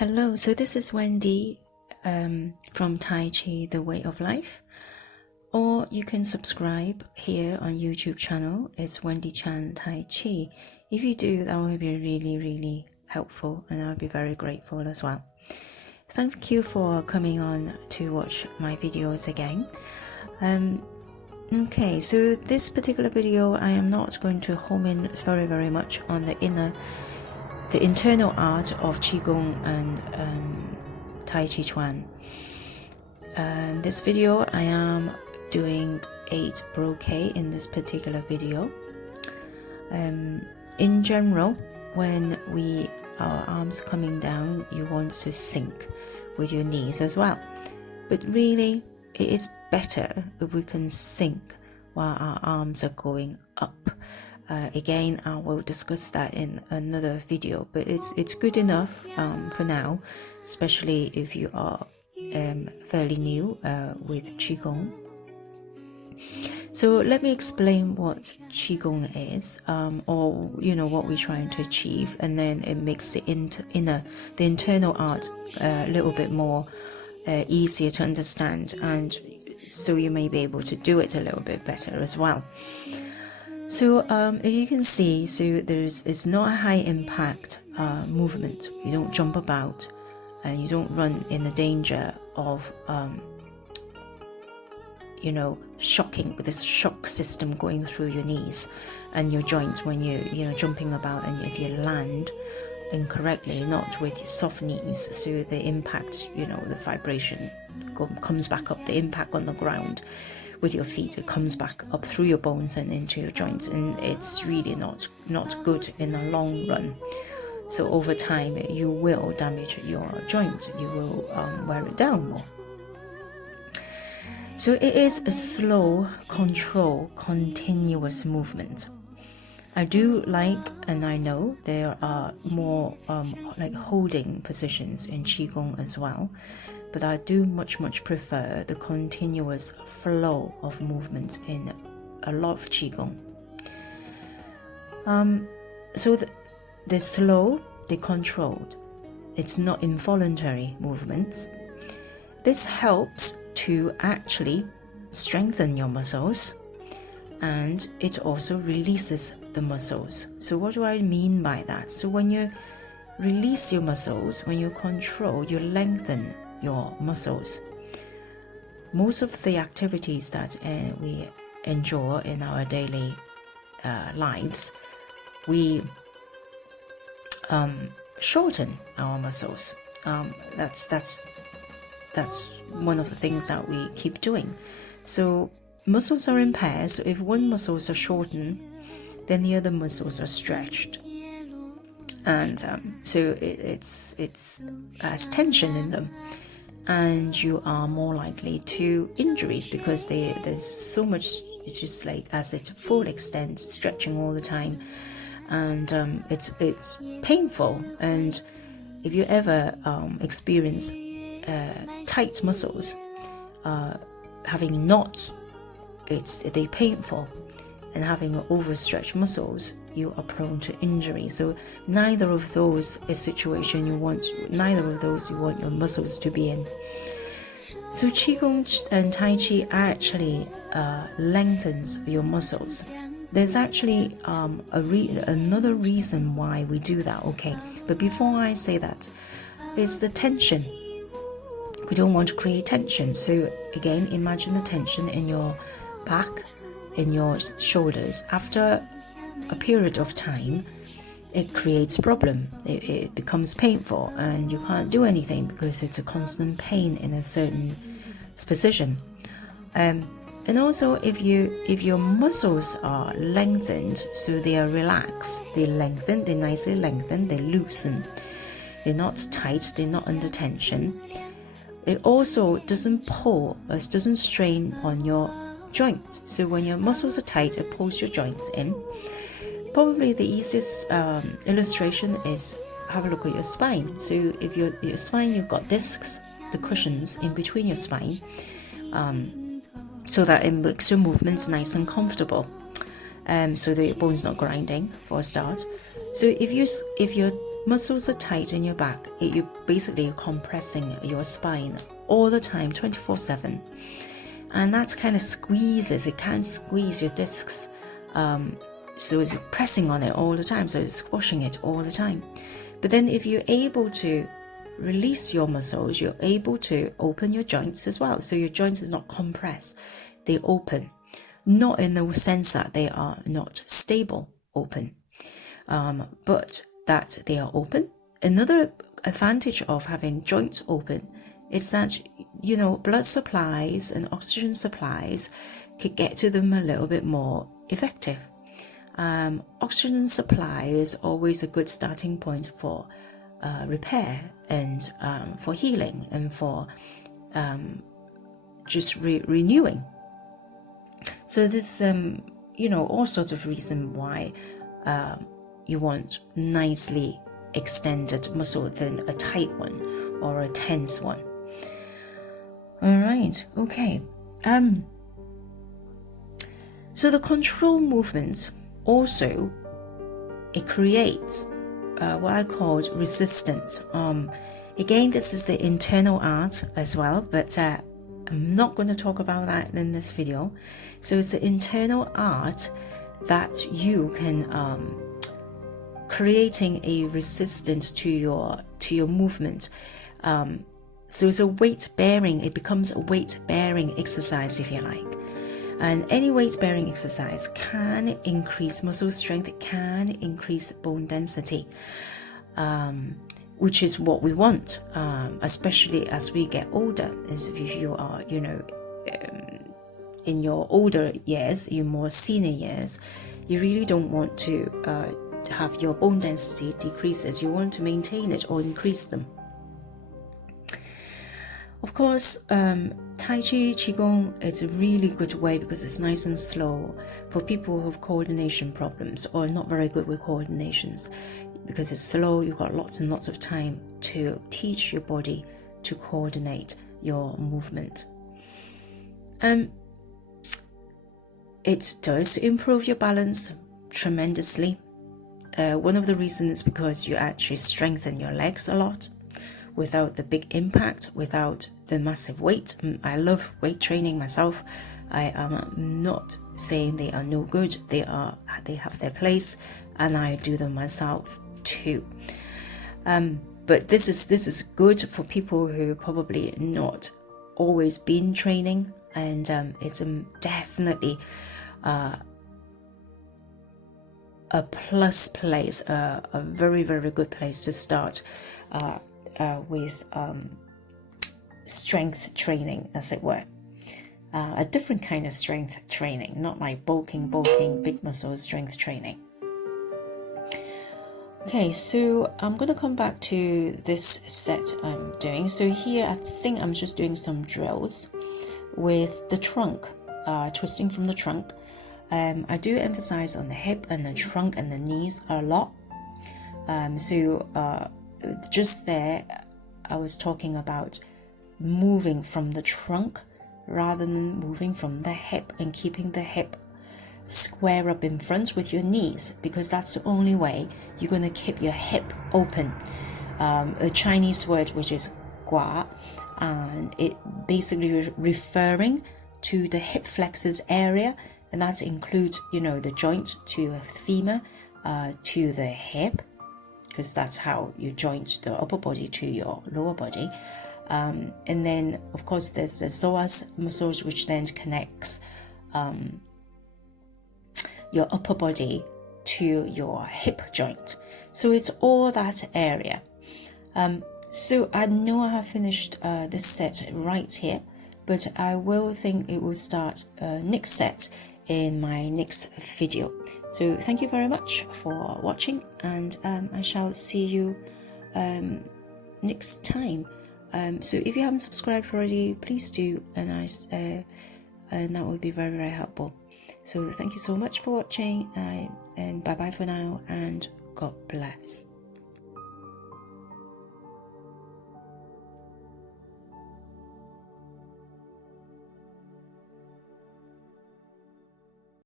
Hello, so this is Wendy from Taichi, The Way of Life. Or you can subscribe here on YouTube channel. It's Wendy Chan Taichi. If you do, that will be really helpful and I'll be very grateful as well. Thank you for coming on to watch my videos again. Okay, so this particular video, I am not going to home in very much on the internal art of Qigong and Taichi Chuan. This video, I am doing 8 brocade in this particular video. In general, when our arms coming down, you want to sink with your knees as well. But really, it is better if we can sink while our arms are going up. Again, I will discuss that in another video, but it's good enough for now, especially if you are fairly new with Qigong. So let me explain what Qigong is, or what we're trying to achieve, and then it makes the internal art a little bit more easier to understand, and so you may be able to do it a little bit better as well. So if you can see, it's not a high impact movement. You don't jump about and you don't run in the danger of shocking with this shock system going through your knees and your joints when you're jumping about, and if you land incorrectly, not with soft knees, so the impact, the vibration comes back up, the impact on the ground with your feet, it comes back up through your bones and into your joints, and it's really not good in the long run. So over time you will damage your joint, you will wear it down more. So it is a slow, controlled, continuous movement. I do like, and I know there are more like holding positions in Qigong as well, but I do much prefer the continuous flow of movement in a lot of Qigong. So the slow, the controlled, it's not involuntary movements. This helps to actually strengthen your muscles, and it also releases the muscles. So what do I mean by that? So when you release your muscles, when you control, you lengthen your muscles. Most of the activities that we endure in our daily lives, we shorten our muscles. That's one of the things that we keep doing. So muscles are in pairs. So if one muscles are shortened, then the other muscles are stretched, and so it has tension in them, and you are more likely to injuries because there's so much. It's just like as it's full extent, stretching all the time, and it's painful. And if you ever experience tight muscles, having knots, they're painful, and having overstretched muscles, you are prone to injury. So neither of those is situation you want your muscles to be in. So Qigong and Tai Chi actually lengthens your muscles. There's actually another reason why we do that, okay? But before I say that, it's the tension. We don't want to create tension. So again, imagine the tension in your back, in your shoulders. After a period of time, it creates problem. It becomes painful, and you can't do anything because it's a constant pain in a certain position. And also, if your muscles are lengthened, so they are relaxed, they lengthen, they nicely lengthen, they loosen. They're not tight, they're not under tension. It also doesn't pull, it doesn't strain on your joints. So when your muscles are tight, it pulls your joints in. Probably the easiest illustration is have a look at your spine. So if your spine, you've got discs, the cushions in between your spine, so that it makes your movements nice and comfortable. So the bone's not grinding for a start. So if your muscles are tight in your back, you basically compressing your spine all the time, 24/7. And that kind of squeezes, it can squeeze your discs. So it's pressing on it all the time, so it's squashing it all the time. But then if you're able to release your muscles, you're able to open your joints as well. So your joints is not compressed, they open. Not in the sense that they are not stable, open, but that they are open. Another advantage of having joints open is that, you know, blood supplies and oxygen supplies could get to them a little bit more effective. Oxygen supply is always a good starting point for repair and for healing and for just renewing. So there's you know, all sorts of reason why you want nicely extended muscle than a tight one or a tense one. All right, okay. So the control movement also, it creates what I call resistance. Again, this is the internal art as well, but I'm not going to talk about that in this video. So it's the internal art that you can creating a resistance to your movement. So it's a weight bearing, it becomes a weight bearing exercise, if you like. And any weight bearing exercise can increase muscle strength, it can increase bone density, which is what we want, especially as we get older. As if you are, you know, in your older years, your more senior years, you really don't want to have your bone density decreases. You want to maintain it or increase them. Of course, Taichi, Qigong, it's a really good way because it's nice and slow for people who have coordination problems or not very good with coordinations. Because it's slow, you've got lots and lots of time to teach your body to coordinate your movement. It does improve your balance tremendously. One of the reasons is because you actually strengthen your legs a lot without the big impact, without the massive weight. I love weight training myself. I am not saying they are no good. They have their place, and I do them myself too. But this is good for people who probably not always been training, and it's definitely a plus place, a very, very good place to start with strength training, as it were. A different kind of strength training, not like bulking, big muscle strength training. Okay, so I'm going to come back to this set I'm doing. So here I think I'm just doing some drills with the trunk, twisting from the trunk. I do emphasize on the hip and the trunk and the knees a lot. Just there, I was talking about moving from the trunk rather than moving from the hip and keeping the hip square up in front with your knees, because that's the only way you're going to keep your hip open. A Chinese word which is gua, and it basically referring to the hip flexors area, and that includes, you know, the joint to the femur, to the hip, because that's how you joint the upper body to your lower body. And then of course there's the psoas muscles, which then connects your upper body to your hip joint. So it's all that area. So I know I have finished this set right here, but I will think it will start next set in my next video. So thank you very much for watching, and I shall see you next time. So if you haven't subscribed already, please do, and that would be very, very helpful. So thank you so much for watching, and bye bye for now, and God bless.